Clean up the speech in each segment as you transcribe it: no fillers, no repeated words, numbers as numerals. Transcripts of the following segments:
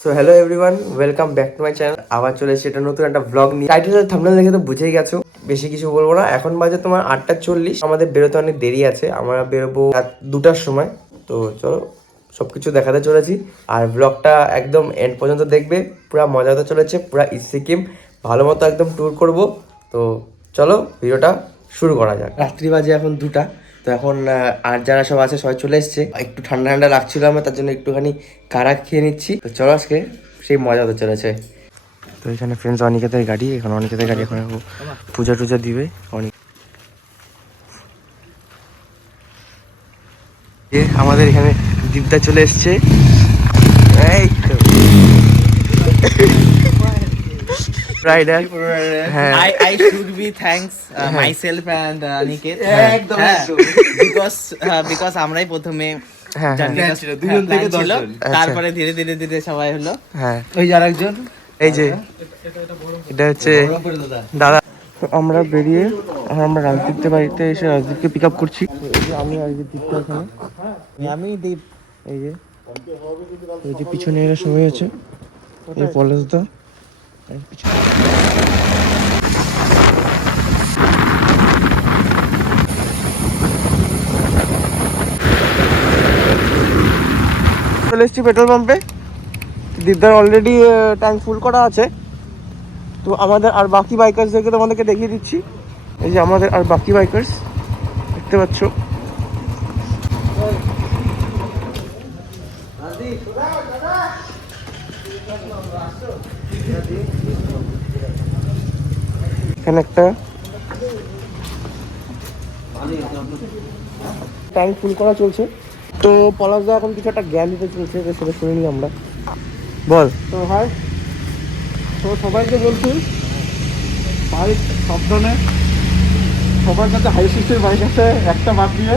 So hello everyone, welcome back to my channel. আবার চলে এসেছি এটা নতুন একটা ব্লগ নিয়ে। টাইটেল থাম্বনেল দেখে তো বুঝেই গেছো, বেশি কিছু বলবো না। এখন বাজে তোমার 8:40। আমাদের বেরোতে অনেক দেরি আছে, আমরা বেরোবো রাত 2টার সময়। তো চলো সবকিছু দেখাতে চলেছি, আর ব্লগটা একদম এন্ড পর্যন্ত দেখবে। পুরো মজা হতে চলেছে, পুরো ইস্ট সিকিম ভালো মতো একদম ট্যুর করব। তো চলো ভিডিওটা শুরু করা যাক। রাত্রি বাজে এখন 2টা। তো এখন আর যারা সব আছে সবাই চলে এসছে। একটু ঠান্ডা ঠান্ডা লাগছিল আমার, তার জন্য একটুখানি কারা খেয়ে নিচ্ছি। তো চলো আজকে সেই মজা হতে চলেছে। তো এখানে ফ্রেন্ডস অনিকেতের গাড়ি, এখন অনিকেতের গাড়ি এখন পূজা টুজা দিবে অনেক। আমাদের এখানে দীপদা চলে এসছে। এই তো রাইডার। হ্যাঁ, I should be thanks myself and Aniket একদম because আমরাই প্রথমে হ্যাঁ জার্নিটা ছিল 2 থেকে 10 তারপরে ধীরে ধীরে ধীরে সবাই হলো। হ্যাঁ, ওই যে আরেকজন, এই যে এটা হচ্ছে দাদা। আমরা বেরিয়ে এখন আমরা রাজদীপদের বাড়িতে এসে রাজদীপকে পিক আপ করছি। এই যে আমি রাজদীপটা এখানে, আমি দীপ। এই যে পিছনে এরা সবাই আছে, এই পলাশদা পিছনে। চলে এসছি পেট্রোল পাম্পে। দীপদার অলরেডি ট্যাঙ্ক ফুল করা আছে। তো আমাদের আর বাকি বাইকার্সদেরকে তোমাদেরকে দেখিয়ে দিচ্ছি। এই যে আমাদের আর বাকি বাইকার্স দেখতে পাচ্ছ। এখানে একটা ট্যাঙ্ক ফুল করা চলছে। তো পলাশদা এখন কিছু একটা জ্ঞান দিতে চলছে, তো সেটা শুনে নিই আমরা। বল। তো ভাই, তো সবাইকে বলছি বাইক সাবধানে, সবার কাছে হাই সিস্টেম বাইক আছে একটা বাদ দিয়ে।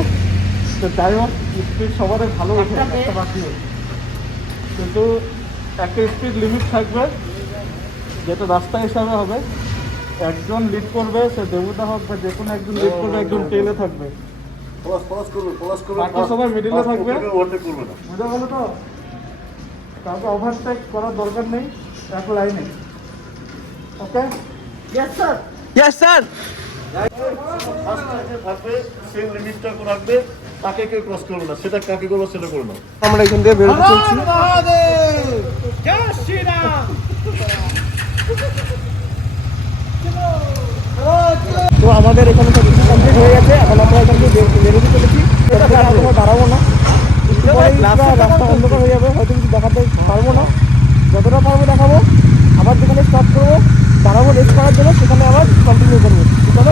তো যাই হোক, স্পিড সবার ভালো আছে একটা বাদ দিয়ে, কিন্তু একটা স্পিড লিমিট থাকবে, যেটা রাস্তা হিসাবে হবে। একজন লিড করবে, সে দেবতা হোক বা যে কোনো একজন লিড করবে, একজন টেলে থাকবে, বাকি সবাই মিডিলে থাকবে। বুঝতে পারলো তো? কাউকে ওভারটেক করার দরকার নেই এক লাইনে। ওকে? Yes sir. তাকে কেউ ক্রস করবে না, সেটা কাকে করবো সেটা করবো না। আমরা এখান থেকে বেরোতে চলছি। তো আমাদের এখানে সব কিছু কমপ্লিট হয়ে গেছে, এখন আমরা এখান থেকে বেরোতে চলেছি। কোথাও দাঁড়াবো না, একটু পরেই পুরো রাস্তা অন্ধকার হয়ে যাবে, হয়তো কিছু দেখাতে পারবো না। যতটা পারবো দেখাবো, আবার যেখানে স্টপ করবো দাঁড়াবো রেস্ট করার জন্য, সেখানে আবার কন্টিনিউ করবো। চলো।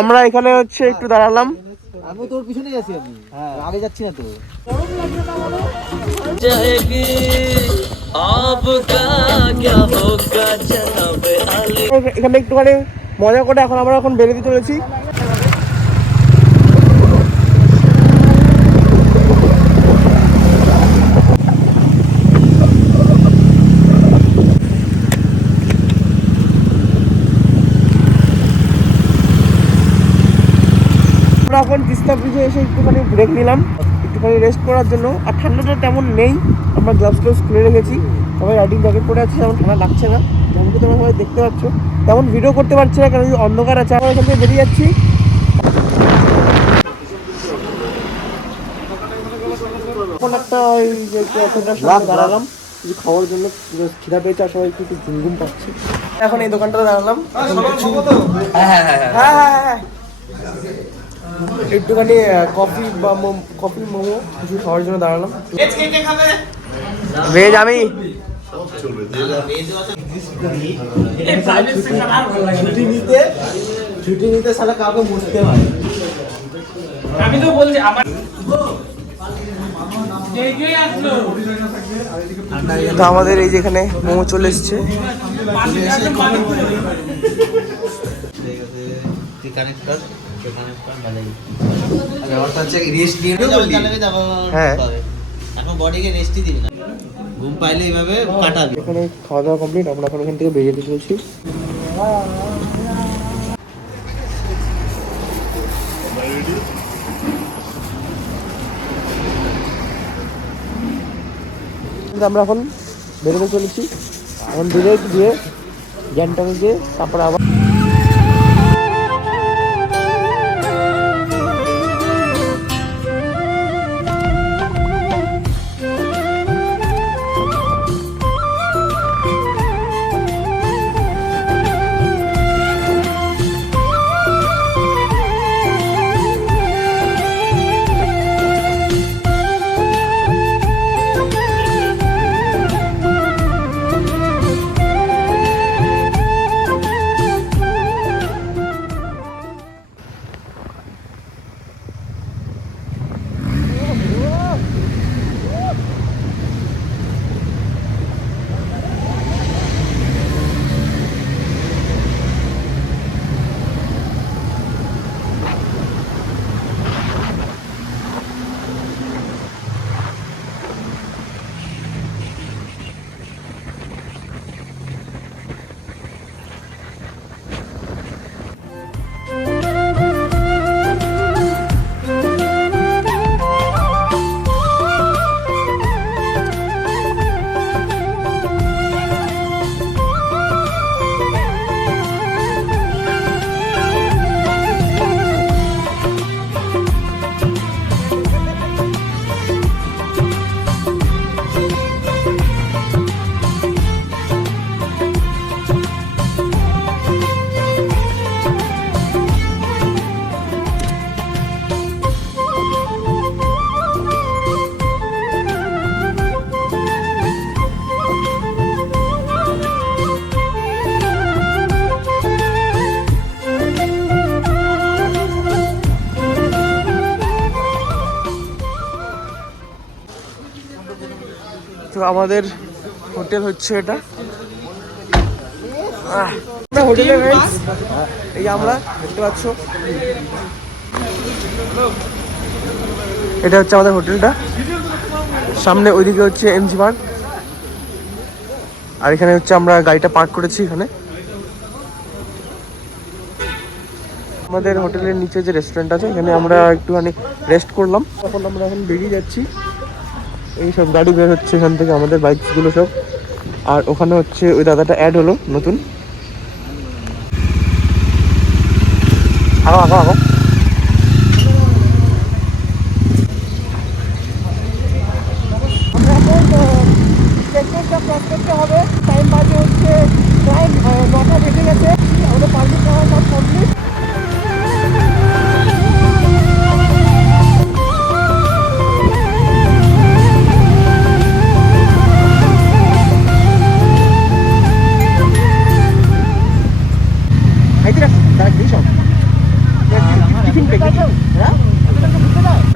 আমরা এখানে হচ্ছে একটু দাঁড়ালাম। আমি তোর পিছনেই আছি, আমি আগে যাচ্ছি না তো। এখানে একটুখানি মজা করে এখন আমরা বেরোতে চলেছি। আমরা এখন তিস্তা ব্রিজে এসে একটুখানি ব্রেক নিলাম, একটুখানি রেস্ট করার জন্য। আর ঠান্ডাটা তেমন নেই, আমরা গ্লাভস খুলে রেখেছি, সবাই রাইডিং জ্যাকেট পরে আছে, তেমন ঠান্ডা লাগছে না। যেমনকি তোমরা সবাই দেখতে পাচ্ছ, তেমন ভিডিও করতে পারছি না কারণ অন্ধকার আছে। আমরা এখান থেকে বেরিয়ে যাচ্ছি। এখন একটা ওই যে দাঁড়ালাম কিছু খাওয়ার জন্য, খিদা পেয়েছে আর সবাই একটু ঘুম পাচ্ছে। এখন এই দোকানটাতে দাঁড়ালাম, হ্যাঁ একটুখানি কফি বা কফি মোমো কিছু খাওয়ার জন্য দাঁড়ালাম। ভেজ আমি ছুটি নিতে সালা কাউকে মুছতে হয়। আমি তো বলছি আমার তো আমাদের এই যেখানে মোমো চলে এসছে। হ্যাঁ, এখন বডিকে রেস্টই দিবি না, ঘুম পাইলে এইভাবে কাটাবি। এখানে খাওয়া দাওয়া কমপ্লিট, আমরা এখন এখান থেকে বেরিয়ে চলছি। আমরা এখন বেরোতে চলেছি, এখন ডিরেক্ট দিয়ে গ্যাংটকে গিয়ে তারপরে আবার তো আমাদের হোটেল হচ্ছে এটা। হোটেলে এই আমরা দেখতে পাচ্ছ, এটা হচ্ছে আমাদের হোটেলটা। সামনে ওইদিকে হচ্ছে এমজি মার্ট, আর এখানে হচ্ছে আমরা গাড়িটা পার্ক করেছি এখানে। আমাদের হোটেলের নিচে যে রেস্টুরেন্ট আছে এখানে আমরা একটুখানি রেস্ট করলাম। আমরা এখন বেরিয়ে যাচ্ছি। এই সব গাড়ি বের হচ্ছে এখান থেকে, আমাদের বাইকগুলো সব। আর ওখানে হচ্ছে ওই দাদাটা অ্যাড হলো নতুন। আগো আগো আগো। ক্রস করতে হবে, টাইম বাজে হচ্ছে প্রায় 9টা বেজে গেছে। আমাদের পার্কিং করা সব কমপ্লিট।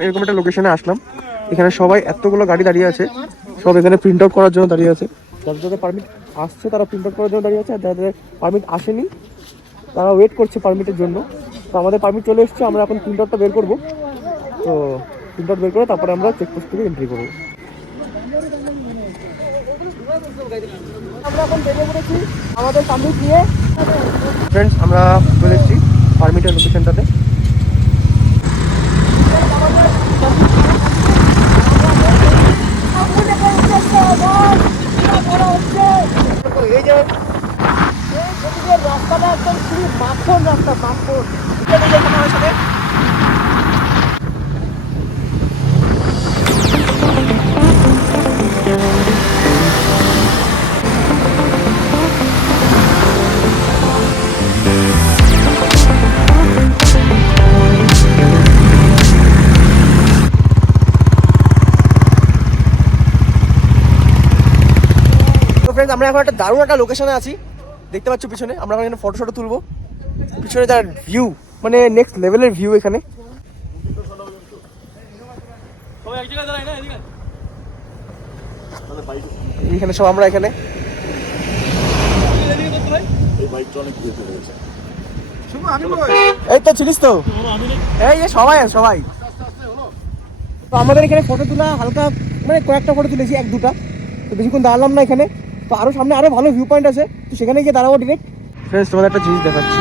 এরকম একটা লোকেশনে আসলাম, এখানে সবাই এতগুলো গাড়ি দাঁড়িয়ে আছে, সব এখানে প্রিন্ট আউট করার জন্য দাঁড়িয়ে আছে। যাদের পারমিট আসছে তারা প্রিন্ট আউট করার জন্য দাঁড়িয়ে আছে, আর যাদের পারমিট আসেনি তারা ওয়েট করছে পারমিটের জন্য। তো আমাদের পারমিট চলে এসেছে, আমরা এখন প্রিন্ট আউটটা বের করবো। তো প্রিন্ট আউট বের করে তারপরে আমরা চেকপোস্ট থেকে এন্ট্রি করবো। আমরা এখন বেরিয়ে পড়েছি আমাদের পারমিট নিয়ে। ফ্রেন্ডস, আমরা চলে এসেছি পারমিটের লোকেশনটাতে। এই যে রাস্তাটা একদম খুবই মাখন রাস্তা, মাখন। আমরা এখন একটা দারুণ একটা লোকেশনে আছি, দেখতে পাচ্ছ পিছনে। আমরা এখানে ফটো তুলবো। পিছনে যার ভিউ, মানে নেক্সট লেভেলের ভিউ এখানে। এখানে সব আমরা এখানে এই তো ছিলিস তো, এই যে সবাই সবাই। তো আমাদের এখানে ফটো তোলা হালকা, মানে কয়েকটা ফটো তুলেছি, 1-2টা। তো বেশিক্ষণ দাঁড়ালাম না এখানে। তো আরো সামনে আরো ভালো ভিউ পয়েন্ট আছে, তো সেখানে গিয়ে দাঁড়াবো ডিরেক্ট। ফ্রেন্ডস, তোমাদের একটা জিনিস দেখাচ্ছি।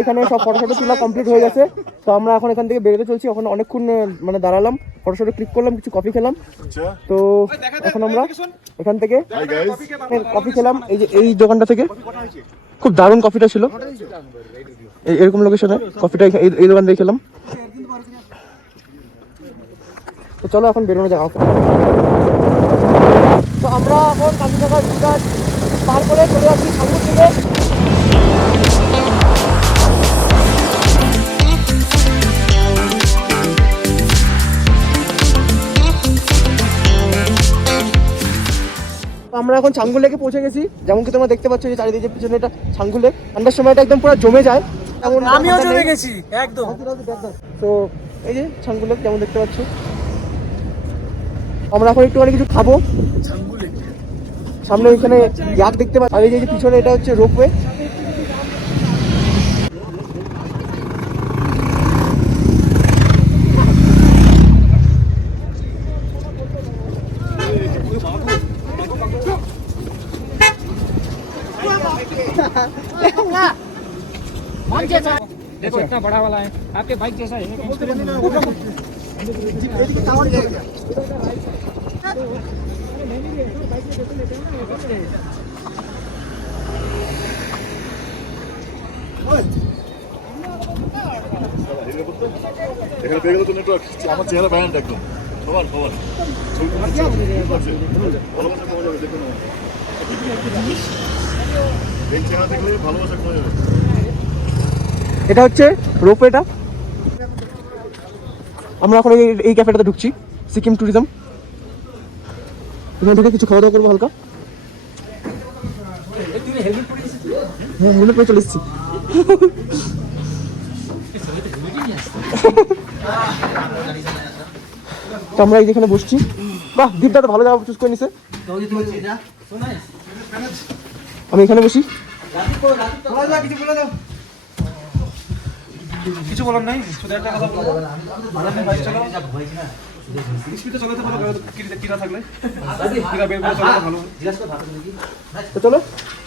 এখানে সব ফটোশটে তোলা কমপ্লিট হয়ে গেছে। তো আমরা এখন এখান থেকে বেরোতে চলছি। এখন অনেকক্ষণ মানে দাঁড়ালাম, ফটোশটে ক্লিক করলাম, কিছু কফি খেলাম। তো এখন আমরা এখান থেকে কফি খেলাম এই যে এই দোকানটা থেকে। খুব দারুণ কফিটা ছিল, এরকম লোকেশনে কফিটা এই দোকান থেকে খেলাম। তো চলো এখন বেরোনো যাক। তো আমরা এখন কাঁচুঢাকার বিকাশ পার করে চলে যাচ্ছি সামনের দিকে। আমরা এখন ছাঙ্গু লেকে পৌঁছে গেছি। যেমন কি তোমরা দেখতে পাচ্ছ যে চারিদিকে যে পিছনে এটা ছাঙ্গু লেক, ঠান্ডার সময়টা একদম পুরো জমে যায়। তেমন আমিও জমে গেছি একদম। তো এই যে ছাঙ্গু লেক যেমন দেখতে পাচ্ছ। আমরা এখন একটুখানি কিছু খাবো। সামনে ওইখানে ইয়াক দেখতে পাচ্ছি, আর এই যে পিছনে এটা হচ্ছে রোপওয়ে। देखो इतना बड़ा वाला है, आपके बाइक जैसा है। এখানে পেয়ে গেলে তো নেটওয়ার্ক আমার চেহারা ব্যান্ড একদম খবর খবর ভালোবাসা পাওয়া যাবে। দেখুন এই চেহারা দেখলে ভালোবাসা পাওয়া যাবে। এটা হচ্ছে রোপওয়েটা। আমরা এখন এই ক্যাফেটাতে ঢুকছি, সিকিম ট্যুরিজম। এখানে ঢুকে কিছু খাওয়া দাওয়া করবো হালকা। হ্যাঁ, হেলমেট পরে চলে এসেছি। তো আমরা এইখানে বসছি। বাহ, দীপটা তো ভালো জায়গা চুজ করে নিছে। আমি এখানে বসি। কিছু বলার নাই, শুধু একটা কথা বলবো, বাইক চালাও স্পিডে চালাতে ভালো, কিরা থাকলে কিরা বের করে চালাতে ভালো। তো চলো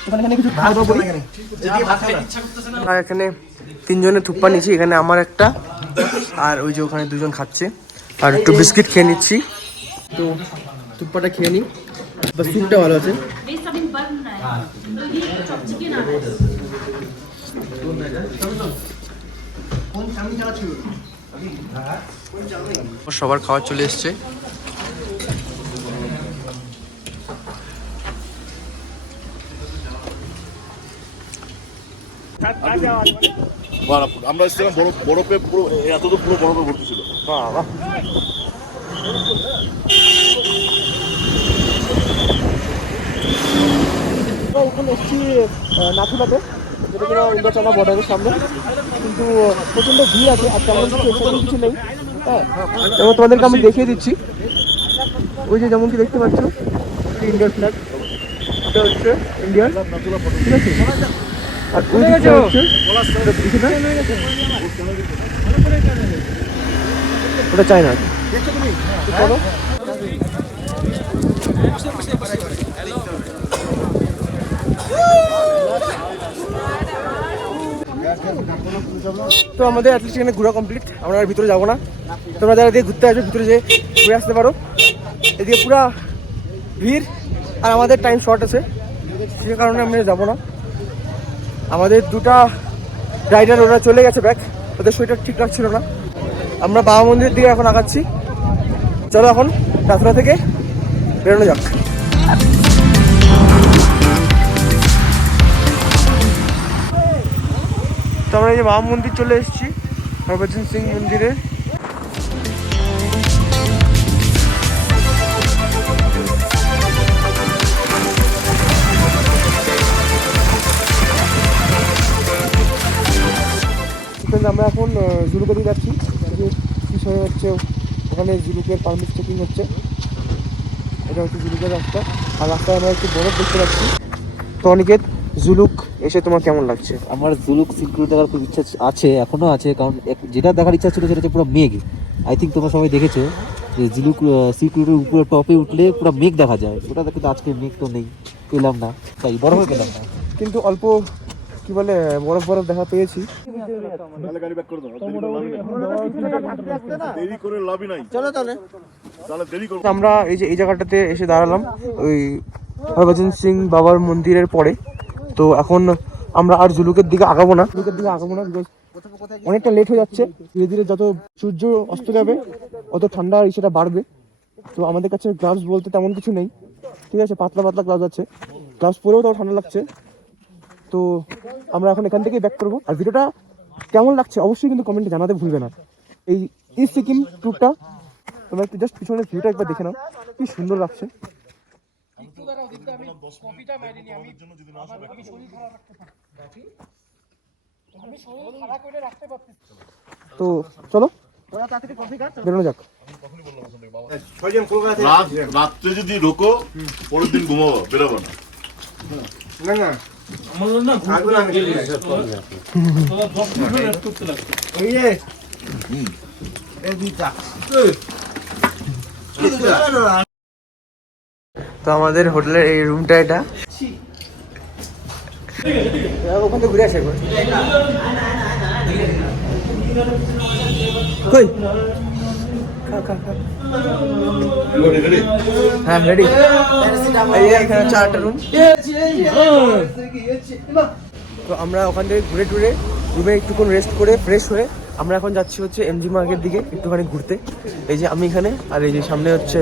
এখানে কিছু খাওয়া দাওয়া করি। আর এখানে তিনজনের থুপ্পা নিচ্ছি, এখানে আমার একটা, আর ওই যে ওখানে দুজন খাচ্ছে। আর একটু বিস্কিট খেয়ে নিচ্ছি। তো থুপ্পাটা খেয়ে নিই, বা স্যুপটা ভালো আছে। बेसब्री बन रहा है तो ये चिकन आ रहा है। সবার খাবার চলে এসছে। আমরা এসেছিলাম বরফে পুরো এত তো পুরো বরফে ভর্তি ছিল। এখন এসছি নাথুলাতে, যেটা কিনা ইন্ডিয়া চায়না বর্ডারের সামনে। কিন্তু প্রচণ্ড ভিড় আছে, আর তেমন কিছু এক্সাইটিং কিছু নেই। হ্যাঁ, এবং তোমাদেরকে আমি দেখিয়ে দিচ্ছি। ওই যে যেমন কি দেখতে পাচ্ছ ইন্ডিয়ার ফ্ল্যাগ, এটা হচ্ছে ইন্ডিয়ার, ঠিক আছে। আর ওই দিকটা হচ্ছে ওটা চায়না। চলো তো আমাদের অ্যাটলিস্ট এখানে ঘোরা কমপ্লিট। আমরা আর ভিতরে যাবো না। তোমরা যারা দিয়ে ঘুরতে আসবে ভিতরে যে ঘুরে আসতে পারো। এদিকে পুরা ভিড়, আর আমাদের টাইম শর্ট আছে, সে কারণে আমরা যাবো না। আমাদের দুটা রাইডার ওরা চলে গেছে ব্যাক, ওদের শরীরটা ঠিক রাখছিল না। আমরা বাবা মন্দিরের দিকে এখন আগাচ্ছি। চলো এখন রাতরা থেকে বেরোনো যাক। তো আমরা এই যে বাবা মন্দির চলে এসেছি, হরভজন সিং মন্দিরে। আমরা এখন জুলুকের দিকে যাচ্ছি। বিষয় হচ্ছে ওখানে জুলুকের পারমিট চেকিং হচ্ছে। এটা হচ্ছে জুলুকের রাস্তা, আর রাস্তায় আমরা একটু বরফ দেখতে পাচ্ছি। তো অনিকেত, জুলুক এসে তোমার কেমন লাগছে? আমার জুলুক সিকিউরিটি দেখার খুব ইচ্ছা আছে, এখনও আছে। কারণ যেটা দেখার ইচ্ছা ছিল সেটা হচ্ছে পুরো মেঘ। আই থিঙ্ক তোমরা সবাই দেখেছো যে ঝিনুক সিকিউরিটির উপরে টপে উঠলে পুরো মেঘ দেখা যায়, ওটা কিন্তু আজকে মেঘ তো নেই, পেলাম না, তাই বরফে পেলাম না। কিন্তু অল্প কি বলে বরফ বরফ দেখা পেয়েছি। তাহলে গাড়ি ব্যাক করে দাও, দেরি করে লাভই নাই। চলো তাহলে তাহলে দেরি করবো। আমরা এই জায়গাটাতে এসে দাঁড়ালাম ওই হরভজন সিং বাবার মন্দিরের পরে। তো এখন আমরা আর জুলুকের দিকে আগাবো না, বিকজ অনেকটা লেট হয়ে যাচ্ছে। ধীরে ধীরে যত সূর্য অস্ত যাবে অত ঠান্ডা সেটা বাড়বে। তো আমাদের কাছে গ্লাভস বলতে তেমন কিছু নেই, ঠিক আছে, পাতলা পাতলা গ্লাভস আছে, গ্লাভস পরেও তাও ঠান্ডা লাগছে। তো আমরা এখন এখান থেকেই ব্যাক করবো। আর ভিডিওটা কেমন লাগছে অবশ্যই কিন্তু কমেন্টে জানাতে ভুলবে না। এই ইস্ট সিকিম ট্যুরটা তোমরা একটু জাস্ট পিছনের ভিউটা একবার দেখে নাও, কি সুন্দর লাগছে। তো চলো বেরোনো যাক। রাত্রে যদি ঢোকো পরের দিন ঘুমাবো, বেরোবো না। তো আমাদের হোটেলের এই রুমটা এটা, ওখান থেকে ঘুরে আসে একবার। কই? হ্যাঁ রেডি। এই এখানে 4টা রুম। তো আমরা ওখান থেকে ঘুরে টুরে রুমে একটুক্ষণ রেস্ট করে ফ্রেশ হয়ে আমরা এখন যাচ্ছি হচ্ছে এমজি মার্কেট দিকে একটুখানি ঘুরতে। এই যে আমি এখানে, আর এই যে সামনে হচ্ছে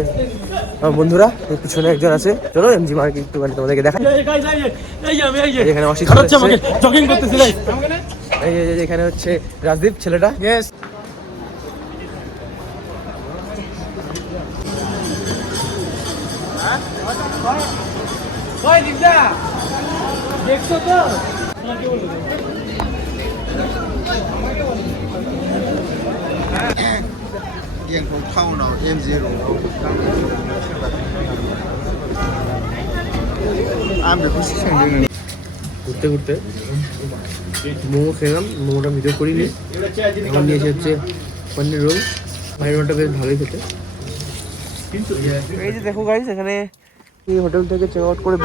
আমার বন্ধুরা, এর পিছনে একজন আছে। চলো এমজি মার্কেট একটুখানি তোমাদেরকে দেখাই। এখানে অসিত জগিং করতেছি। এই যে এখানে হচ্ছে রাজদীপ ছেলেটা। দেখছো তো ঘুরতে ঘুরতে মোমো খেলাম, মোমোটা ভিডিও করিনি। এখন নিয়েছে হচ্ছে পনির রোল, পনির রোলটা বেশ ভালোই খেতে। এই যে দেখো গাইস, এখানে এই হোটেল থেকে চেক আউট করে